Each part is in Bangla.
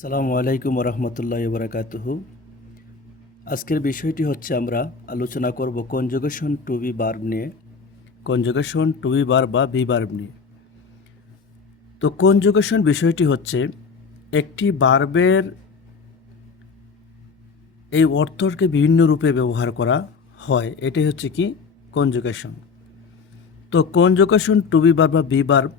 আসসালামু আলাইকুম রহমতুল্লাহ বারাকাতুহু। আজকের বিষয়টি হচ্ছে আমরা আলোচনা করব কনজুগেশন টু বি ভার্ব নিয়ে, কনজুগেশন টু বি ভার্ব বা বি ভার্ব নিয়ে। তো কনজুগেশন বিষয়টি হচ্ছে একটি ভার্বের এই অর্থকে বিভিন্ন রূপে ব্যবহার করা হয়, এটাই হচ্ছে কি কনজুগেশন। তো কনজুগেশন টু বি ভার্ব বা বি ভার্ব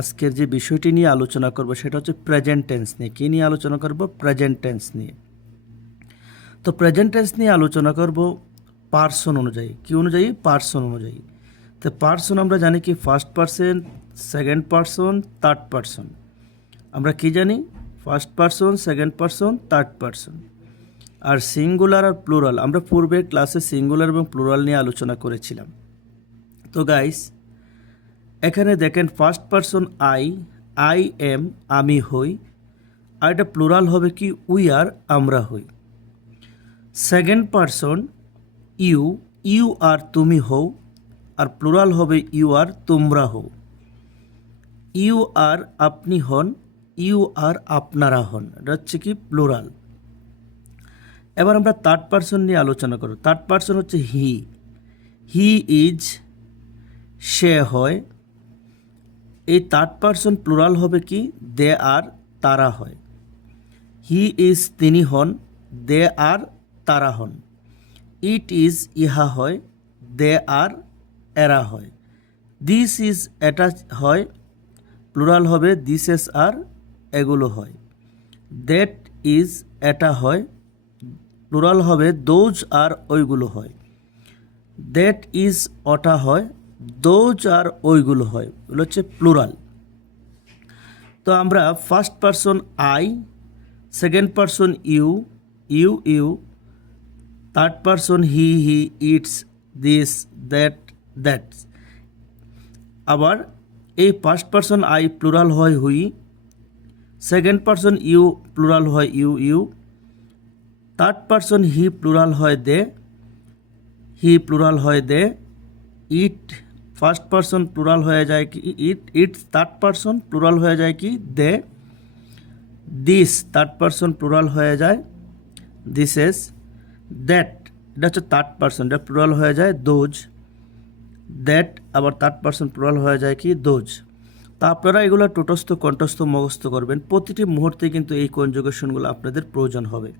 আজকের যে বিষয়টি নিয়ে আলোচনা করব সেটা হচ্ছে প্রেজেন্ট টেন্স নিয়ে। কী নিয়ে আলোচনা করব? প্রেজেন্ট টেন্স নিয়ে। তো প্রেজেন্ট টেন্স নিয়ে আলোচনা করব পার্সন অনুযায়ী। কি অনুযায়ী? পার্সন অনুযায়ী। তো পার্সন আমরা জানি কি first person, second person, third person. আমরা কি জানি? First person, second person, third person. আর সিঙ্গুলার আর প্লুরাল আমরা পূর্বের ক্লাসে সিঙ্গুলার এবং প্লুরাল নিয়ে আলোচনা করেছিলাম। তো গাইস, এখানে দেখেন ফার্স্ট পার্সন আই এম আমি হই, আর এটা প্লুরাল হবে কি উই আর আমরা হই। সেকেন্ড পার্সন ইউ আর তুমি হও, আর প্লুরাল হবে ইউ আর তোমরা হও। ইউ আর আপনি হন, ইউ আর আপনারা হন, এটা হচ্ছে কি প্লুরাল। এবার আমরা থার্ড পার্সন নিয়ে আলোচনা করব। থার্ড পার্সন হচ্ছে হি ইজ সে হয়। এই থার্ড পার্সন প্লুরাল হবে কি দে আর তারা হয়। হি ইজ তিনি হন, দে আর তারা হন। ইট ইজ ইহা হয়, দে আর এরা হয়। দিস ইজ এটা হয়, প্লুরাল হবে দিসেস আর এগুলো হয়। দ্যাট ইজ এটা হয়, প্লুরাল হবে দোজ আর ওইগুলো হয়। দ্যাট ইজ ওটা হয়, দোজ আর ওইগুলো হয়। এগুলো হচ্ছে প্লুরাল। তো আমরা first person I, second person you, third person he it's, this, that. আবার এই ফার্স্ট পার্সন আই প্লুরাল হয় we, second person you plural হয় you, third person he plural হয় হি প্লুরাল হয় they. It first person plural হয়ে যায় কি ইটস, থার্ড পার্সন প্লুরাল হয়ে যায় কি দে। দিস থার্ড পার্সন প্লুরাল হয়ে যায় দিসেস। দ্যাট এটা হচ্ছে থার্ড পার্সন, এটা প্লুরাল হয়ে যায় দোজ। দ্যাট আবার থার্ড পার্সন প্লুরাল হয়ে যায় কি দোজ। তা আপনারা এগুলো টোটস্থ কণ্ঠস্থ মুখস্থ করবেন। প্রতিটি মুহূর্তে কিন্তু এই কনজুগেশনগুলো আপনাদের প্রয়োজন হবে।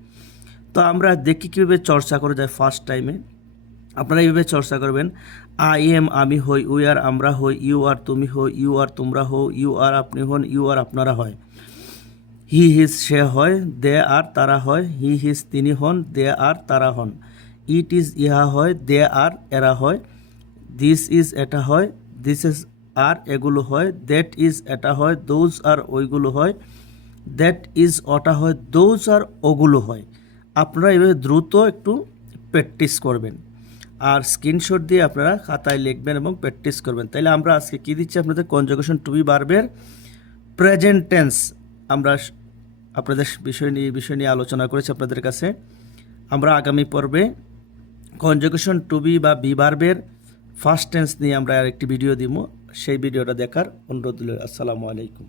তো আমরা দেখি কীভাবে চর্চা করা যায়। ফার্স্ট টাইমে আপনারা এইভাবে চর্চা করবেন। আই এম আমি হই, উই আর আমরা হই, ইউ আর তুমি হই, ইউ আর তোমরা হও, ইউ আর আপনি হন, ইউ আর আপনারা হয়। হি হিজ সে হয়, দে আর তারা হয়। হি হিজ তিনি হন, দে আর তারা হন। ইট ইজ ইহা হয়, দে আর এরা হয়। দিস ইজ এটা হয়, দিস ইজ আর এগুলো হয়। দ্যাট ইজ এটা হয়, দোজ আর ওইগুলো হয়। দ্যাট ইজ ওটা হয়, দোজ আর ওগুলো হয়। আপনারা এভাবে দ্রুত একটু প্র্যাকটিস করবেন, আর স্ক্রিনশট দিয়ে আপনারা খাতায় লিখবেন এবং প্র্যাকটিস করবেন। তাইলে আমরা আজকে কী দিচ্ছি আপনাদের? কনজুগেশন টু বি ভার্বের প্রেজেন্ট টেন্স আমরা আপনাদের বিষয় নিয়ে আলোচনা করেছি আপনাদের কাছে। আমরা আগামী পর্বে কনজুগেশন টু বি বা বি ভার্বের ফার্স্ট টেন্স নিয়ে আমরা আরেকটি ভিডিও দিব। সেই ভিডিওটা দেখার অনুরোধ রইল। আসসালামু আলাইকুম।